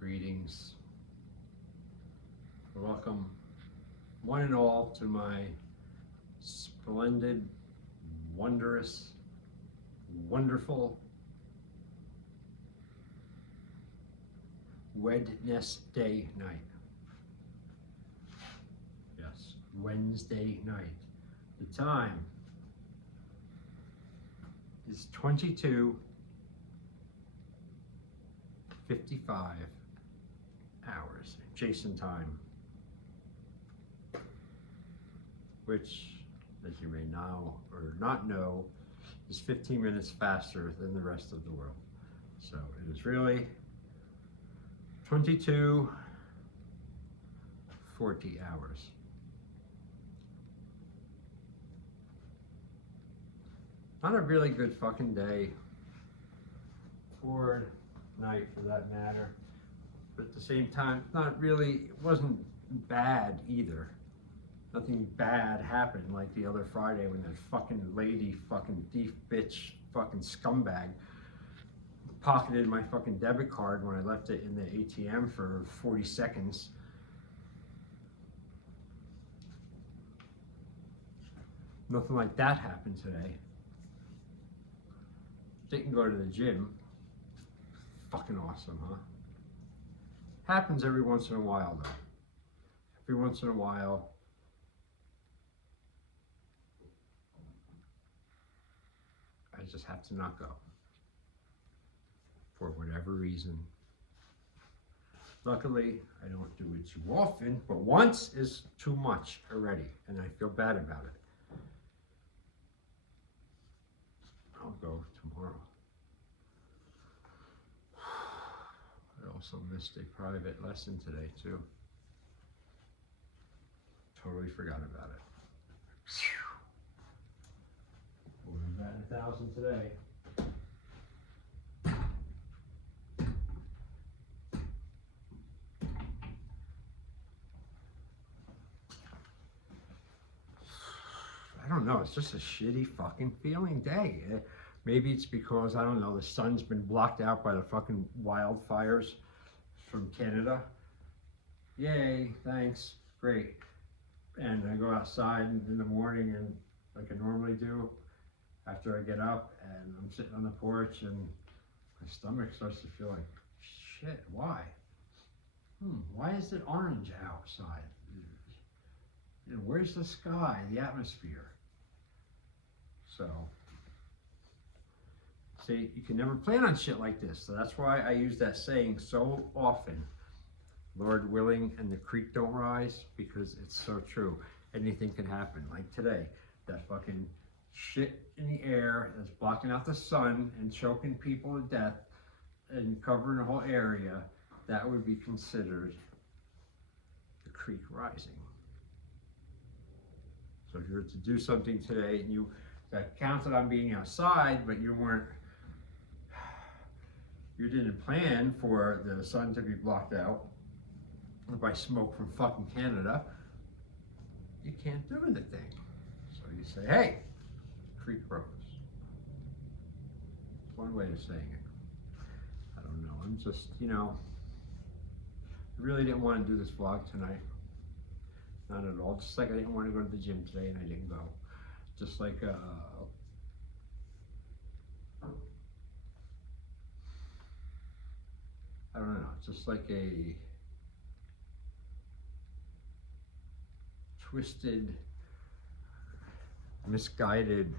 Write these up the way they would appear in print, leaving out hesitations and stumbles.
Greetings. Welcome, one and all, to my splendid, wondrous, wonderful Wednesday night. Yes, Wednesday night. The time is 22:55 hours, Jason time, which, as you may now or not know, is 15 minutes faster than the rest of the world. So it is really 22:40 hours. Not a really good fucking day, or night for that matter, but at the same time, not really, it wasn't bad either. Nothing bad happened like the other Friday when that fucking lady, fucking thief bitch, fucking scumbag pocketed my fucking debit card when I left it in the ATM for 40 seconds. Nothing like that happened today. Didn't go to the gym. Fucking awesome, huh? Happens every once in a while, though. Every once in a while, I just have to not go for whatever reason. Luckily, I don't do it too often, but once is too much already, and I feel bad about it. I'll go tomorrow. I also missed a private lesson today, too. Totally forgot about it. We're about 1,000 today. I don't know, it's just a shitty fucking feeling day. Maybe it's because, I don't know, the sun's been blocked out by the fucking wildfires from Canada. Yay, thanks, great. And I go outside in the morning, and like I normally do, after I get up, and I'm sitting on the porch, and my stomach starts to feel like, shit, why? Why is it orange outside? You know, where's the sky, the atmosphere? So, see, you can never plan on shit like this. So that's why I use that saying so often, Lord willing and the creek don't rise, because it's so true. Anything can happen. Like today, that fucking shit in the air that's blocking out the sun and choking people to death and covering the whole area, that would be considered the creek rising. So if you were to do something today and you got counted on being outside, but you didn't plan for the sun to be blocked out by smoke from fucking Canada, you can't do the thing. So you say, hey, creek rose. It's one way of saying it. I don't know, I'm just, I really didn't want to do this vlog tonight. Not at all. Just like I didn't want to go to the gym today and I didn't go. Just like I don't know, just like a twisted, misguided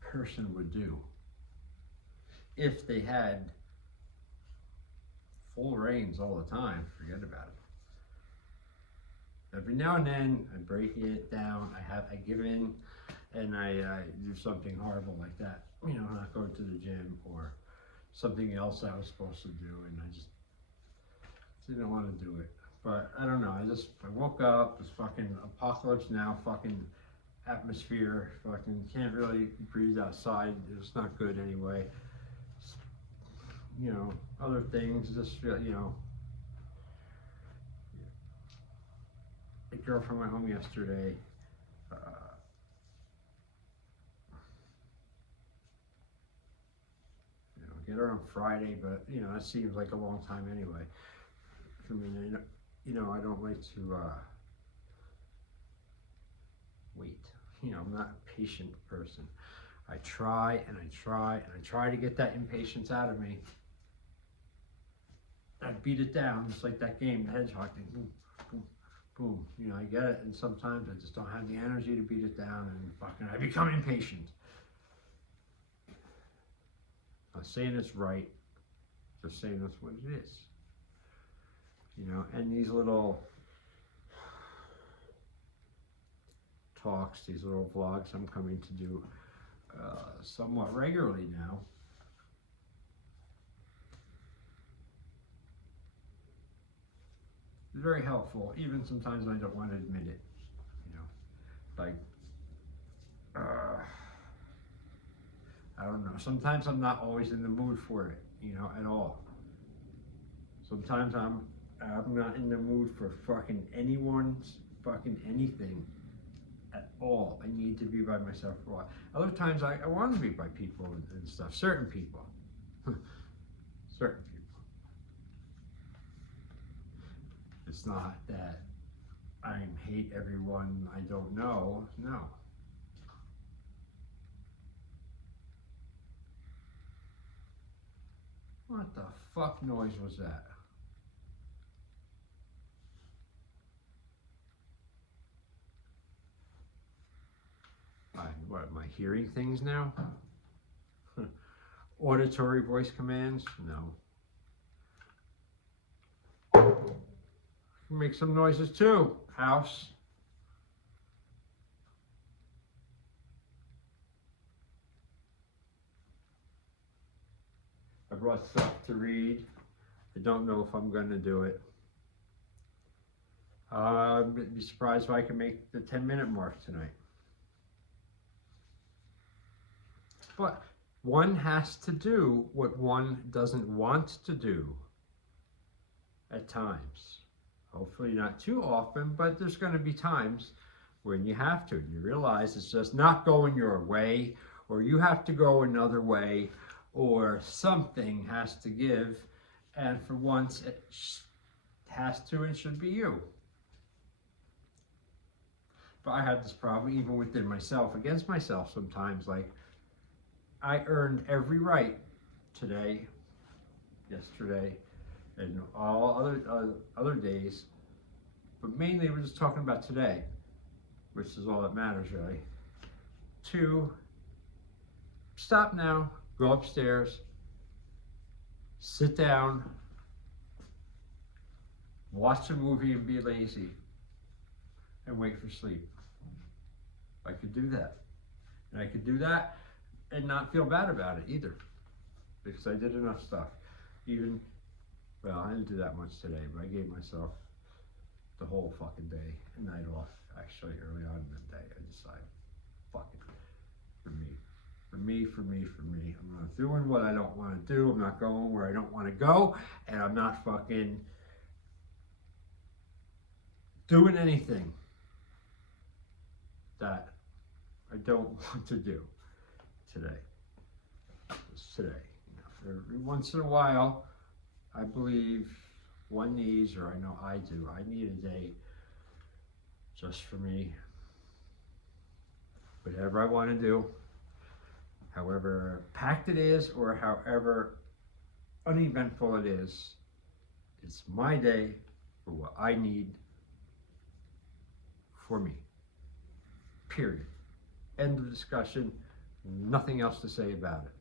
person would do if they had full reins all the time. Forget about it. Every now and then I break it down, I give in, and I do something horrible like that, not going to the gym or something else I was supposed to do, and I just didn't want to do it. But I don't know, I woke up, this fucking apocalypse now, fucking atmosphere, fucking can't really breathe outside, it's not good anyway. Other things, just, a girlfriend went home yesterday, get her on Friday, but you know, that seems like a long time anyway. I mean, you know, I don't like to wait. You know, I'm not a patient person. I try and I try and I try to get that impatience out of me. I beat it down, just like that game, the hedgehog thing. Boom, boom, boom. You know, I get it, and sometimes I just don't have the energy to beat it down, and fucking I become impatient. I'm not saying it's right, just saying that's what it is. You know, and these little talks, these little vlogs I'm coming to do somewhat regularly now. It's very helpful, even sometimes I don't want to admit it. You know, like, I don't know. Sometimes I'm not always in the mood for it, you know, at all. Sometimes I'm not in the mood for fucking anyone's fucking anything at all. I need to be by myself for a while. Other times I want to be by people and stuff. Certain people. Certain people. It's not that I hate everyone I don't know. No. What the fuck noise was that? What, am I hearing things now? Auditory voice commands? No. Make some noises too, house. I brought stuff to read. I don't know if I'm going to do it. I'd be surprised if I can make the 10-minute mark tonight. But one has to do what one doesn't want to do at times. Hopefully not too often, but there's going to be times when you have to. You realize it's just not going your way, or you have to go another way, or something has to give, and for once it has to and should be you. But I have this problem even within myself, against myself sometimes, like, I earned every right today, yesterday, and all other days, but mainly we're just talking about today, which is all that matters really, to stop now, go upstairs, sit down, watch a movie and be lazy, and wait for sleep. I could do that. And I could do that and not feel bad about it either, because I did enough stuff. Even, well, I didn't do that much today, but I gave myself the whole fucking day and night off. Actually, early on in the day, I decided, fuck it, for me. I'm not doing what I don't want to do. I'm not going where I don't want to go, and I'm not fucking doing anything that I don't want to do today. Just today. You know, every once in a while, I believe one needs, or I know I do, I need a day just for me. Whatever I want to do, however packed it is, or however uneventful it is, it's my day for what I need for me. Period. End of discussion. Nothing else to say about it.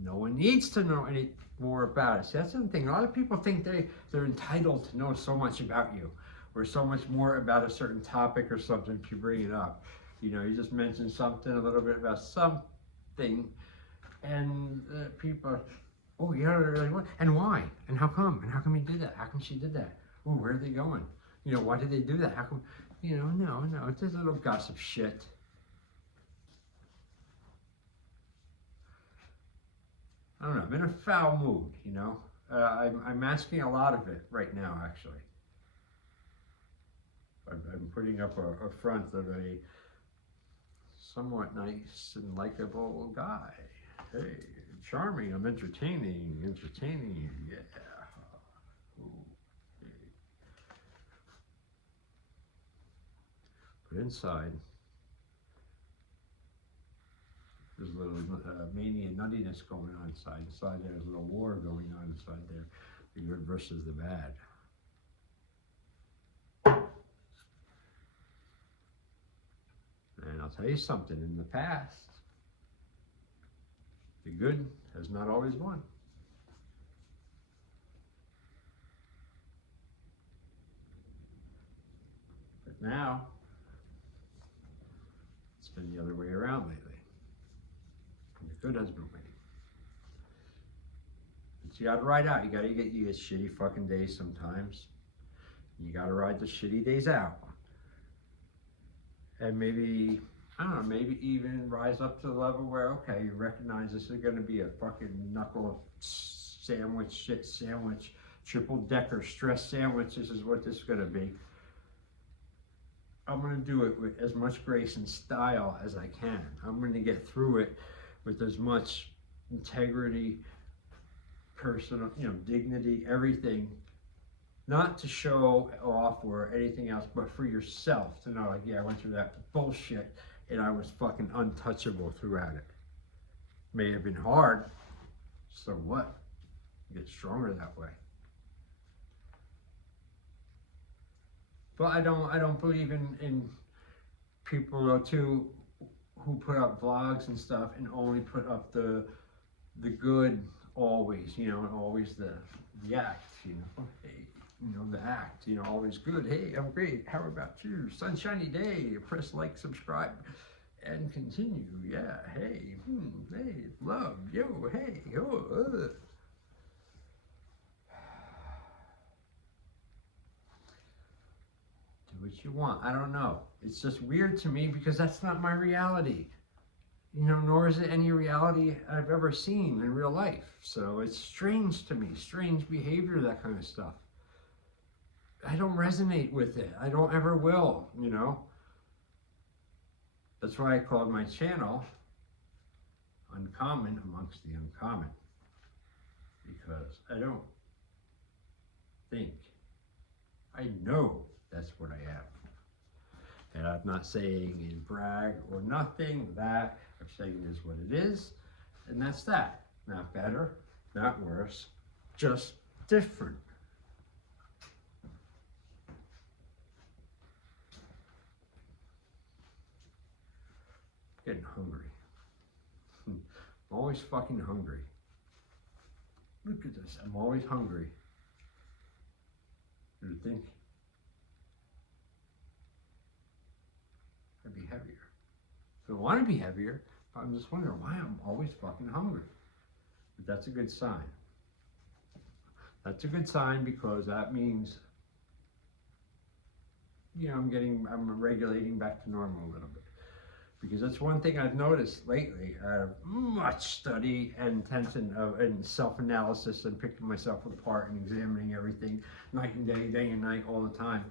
No one needs to know any more about it. See, that's the thing. A lot of people think they're entitled to know so much about you, or so much more about a certain topic or something if you bring it up. You know, you just mention something, a little bit about something, and people, oh yeah, really, what? And why? And how come? And how come he did that? How come she did that? Oh, where are they going? You know, why did they do that? How come? You know, no, it's just a little gossip shit. I don't know, I'm in a foul mood, you know. I'm masking a lot of it right now, actually. I'm putting up a front of a somewhat nice and likable guy. Hey, charming, I'm entertaining, yeah. Ooh, hey. But inside, there's a little mania nuttiness going on inside. Inside there's a little war going on inside there. The good versus the bad. And I'll tell you something, in the past, the good has not always won. But now, it's been the other way around lately. And the good has been winning. But you gotta ride out. You get shitty fucking days sometimes. You gotta ride the shitty days out. And maybe, I don't know, maybe even rise up to the level where, okay, you recognize this is gonna be a fucking knuckle sandwich, shit sandwich, triple decker stress sandwich. This is what this is gonna be. I'm gonna do it with as much grace and style as I can. I'm gonna get through it with as much integrity, personal, dignity, everything. Not to show off or anything else, but for yourself to know, like, yeah, I went through that bullshit and I was fucking untouchable throughout it. May have been hard, so what? You get stronger that way. But I don't believe in people too who put up vlogs and stuff and only put up the good always, and always the act, hey, the act, always good. Hey, I'm great. How about you? Sunshiny day. Press like, subscribe, and continue. Yeah. Hey. Hey. Love. Yo. Hey. Oh. Do what you want. I don't know. It's just weird to me because that's not my reality. Nor is it any reality I've ever seen in real life. So it's strange to me. Strange behavior, that kind of stuff. I don't resonate with it. I don't ever will, That's why I called my channel Uncommon Amongst the Uncommon. Because I don't think, I know that's what I am. And I'm not saying in brag or nothing, that I'm saying it is what it is. And that's that. Not better, not worse, just different. Getting hungry. I'm always fucking hungry. Look at this. I'm always hungry. You would think I'd be heavier. I don't want to be heavier, but I'm just wondering why I'm always fucking hungry. But that's a good sign. That's a good sign because that means, I'm regulating back to normal a little bit. Because that's one thing I've noticed lately, much study and attention and self-analysis and picking myself apart and examining everything night and day and night, all the time.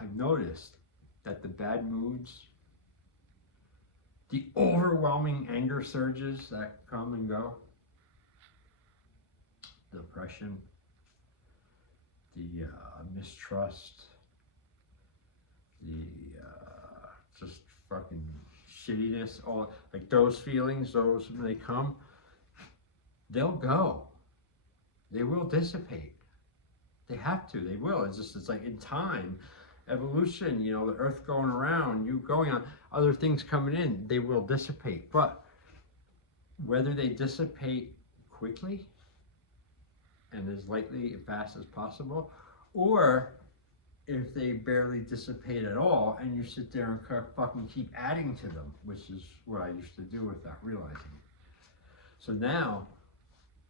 I've noticed that the bad moods, the overwhelming anger surges that come and go, depression, the mistrust, the just fucking shittiness, all like those feelings, those when they come, they'll go. They will dissipate. They have to, they will. It's like in time, evolution, the earth going around, you going on, other things coming in, they will dissipate. But whether they dissipate quickly and as lightly and fast as possible, or if they barely dissipate at all and you sit there and fucking keep adding to them, which is what I used to do without realizing it. So now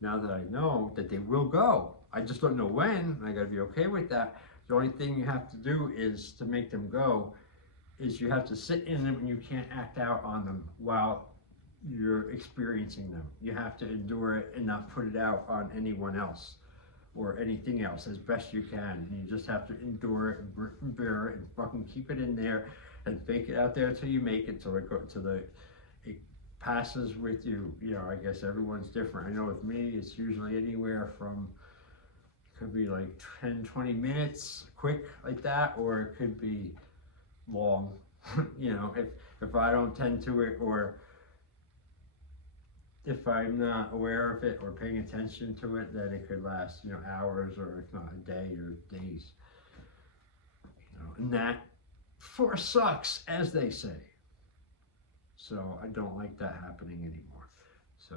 that I know that they will go, I just don't know when, I gotta be okay with that. The only thing you have to do is to make them go, is you have to sit in them and you can't act out on them while you're experiencing them. You have to endure it and not put it out on anyone else or anything else as best you can. And you just have to endure it and bear it and fucking keep it in there and fake it out there until you make it, till it passes with you, you know, I guess everyone's different. I know with me, it's usually anywhere from, could be like 10, 20 minutes, quick like that, or it could be long. You know, if I don't tend to it, or if I'm not aware of it or paying attention to it, then it could last, you know, hours, or if not a day or days. You know, and that for sucks, as they say. So I don't like that happening anymore. So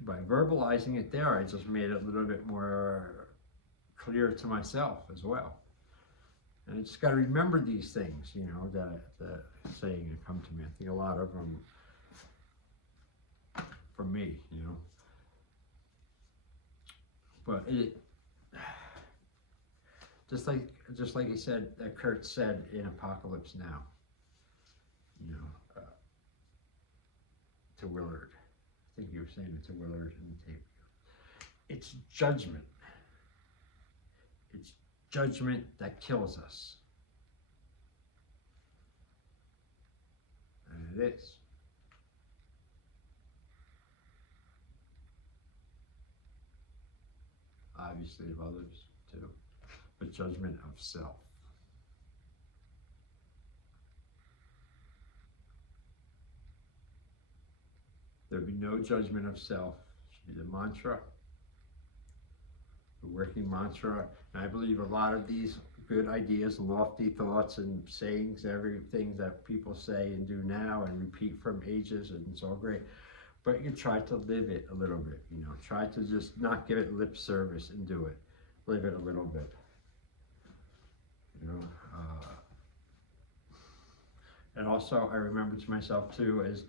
by verbalizing it there, I just made it a little bit more clear to myself as well. And I just got to remember these things, you know, that saying that come to me. I think a lot of them from me, you know. But it, just like he said, Kurt said in Apocalypse Now, you know, to Willard. I think you were saying it to Willard in the tape. It's judgment. It's judgment that kills us. And it is. Obviously of others too, but judgment of self. There be no judgment of self. Should be the mantra, the working mantra. And I believe a lot of these good ideas and lofty thoughts and sayings, everything that people say and do now and repeat from ages, and it's all great. But you try to live it a little bit, you know. Try to just not give it lip service and do it. Live it a little bit. You know. And also, I remember to myself too, is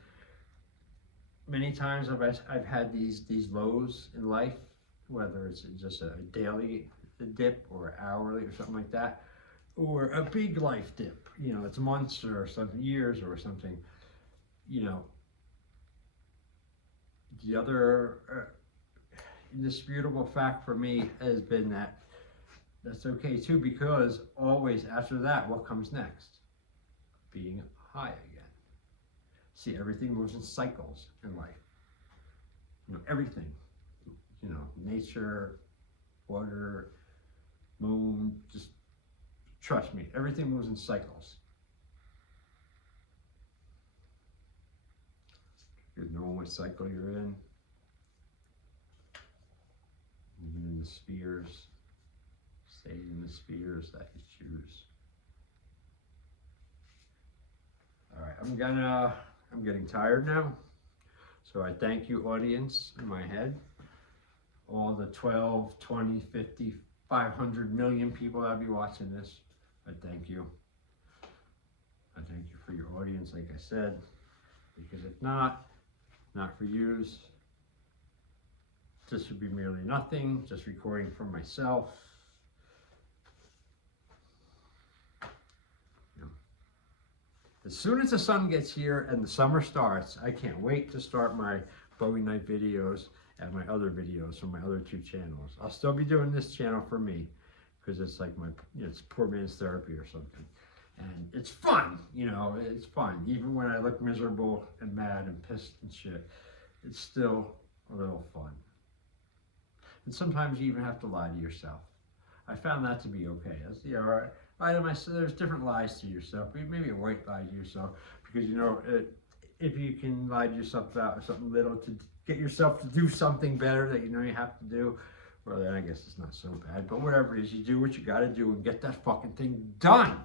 many times I've had these lows in life, whether it's just a daily dip or hourly or something like that, or a big life dip. You know, it's months or something, years or something. You know. The other indisputable fact for me has been that that's okay too, because always after that, what comes next? Being high again. See, everything moves in cycles in life. You know, everything. You know, nature, water, moon, just trust me, everything moves in cycles. You're knowing what cycle you're in. Even in the spheres. Stay in the spheres that you choose. Alright, I'm getting tired now. So I thank you, audience, in my head. All the 12, 20, 50, 500 million people that'll be watching this. I thank you. I thank you for your audience, like I said. Because if not for yous, this would be merely nothing, just recording for myself. You know, as soon as the sun gets here and the summer starts, I can't wait to start my Bowie night videos and my other videos from my other two channels. I'll still be doing this channel for me, because it's like my, you know, it's poor man's therapy or something. And it's fun, you know, it's fun. Even when I look miserable and mad and pissed and shit, it's still a little fun. And sometimes you even have to lie to yourself. I found that to be okay. You know, lie to myself, there's different lies to yourself. Maybe a white lie to yourself, because, you know, if you can lie to yourself about something little to get yourself to do something better that you know you have to do, well, then I guess it's not so bad. But whatever it is, you do what you got to do and get that fucking thing done.